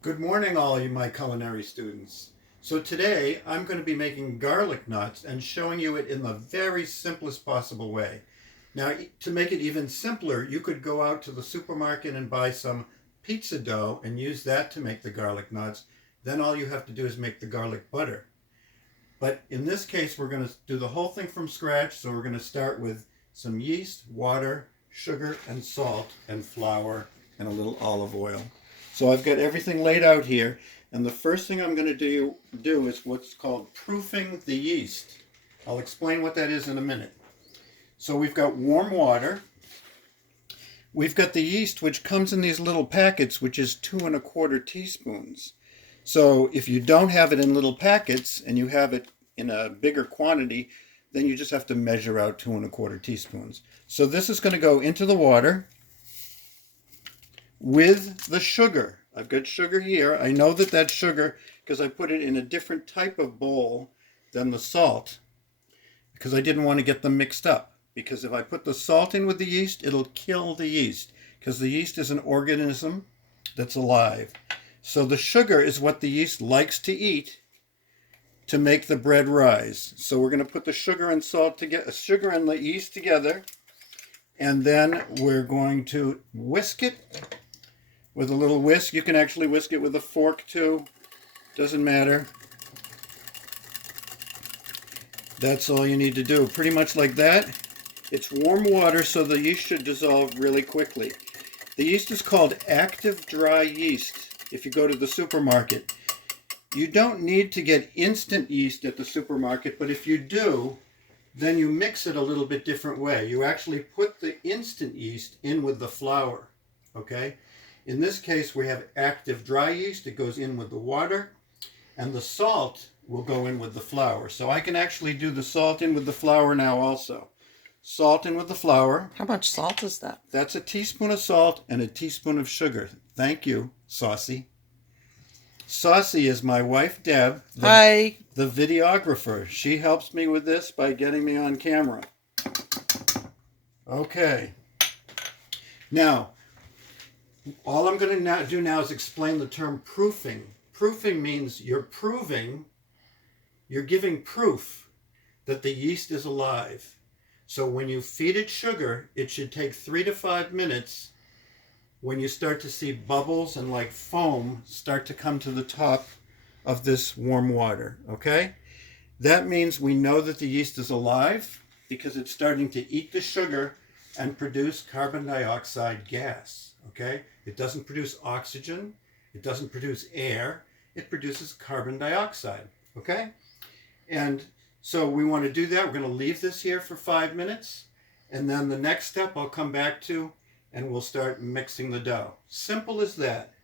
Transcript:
Good morning, all you my culinary students. So today I'm going to be making garlic knots and showing you it in the very simplest possible way. Now, to make it even simpler, you could go out to the supermarket and buy some pizza dough and use that to make the garlic knots. Then all you have to do is make the garlic butter. But in this case, we're going to do the whole thing from scratch. So we're going to start with some yeast, water, sugar, and salt, and flour, and a little olive oil. So I've got everything laid out here. And the first thing I'm going to do is what's called proofing the yeast. I'll explain what that is in a minute. So we've got warm water. We've got the yeast, which comes in these little packets, which is 2¼ teaspoons. So if you don't have it in little packets and you have it in a bigger quantity, then you just have to measure out 2¼ teaspoons. So this is going to go into the water with the sugar. I've got sugar here. I know that that's sugar because I put it in a different type of bowl than the salt because I didn't want to get them mixed up. Because if I put the salt in with the yeast, it'll kill the yeast because the yeast is an organism that's alive. So the sugar is what the yeast likes to eat to make the bread rise. So we're going to put the sugar and salt together, sugar and the yeast together, and then we're going to whisk it with a little whisk. You can actually whisk it with a fork too. Doesn't matter. That's all you need to do. Pretty much like that. It's warm water, so the yeast should dissolve really quickly. The yeast is called active dry yeast if you go to the supermarket. You don't need to get instant yeast at the supermarket, but if you do, then you mix it a little bit different way. You actually put the instant yeast in with the flour, okay? In this case, we have active dry yeast. It goes in with the water, and the salt will go in with the flour. So I can actually do the salt in with the flour now also. Salt in with the flour. How much salt is that? That's a teaspoon of salt and a teaspoon of sugar. Thank you, Saucy. Saucy is my wife, Deb, Hi. the videographer. She helps me with this by getting me on camera. Okay. Now, all I'm going to do now is explain the term proofing. Proofing means you're giving proof that the yeast is alive. So when you feed it sugar, it should take 3 to 5 minutes when you start to see bubbles and like foam start to come to the top of this warm water, okay? That means we know that the yeast is alive because it's starting to eat the sugar and produce carbon dioxide gas, okay? It doesn't produce oxygen, it doesn't produce air, it produces carbon dioxide, okay? And so we want to do that. We're going to leave this here for 5 minutes. And then the next step I'll come back to and we'll start mixing the dough. Simple as that.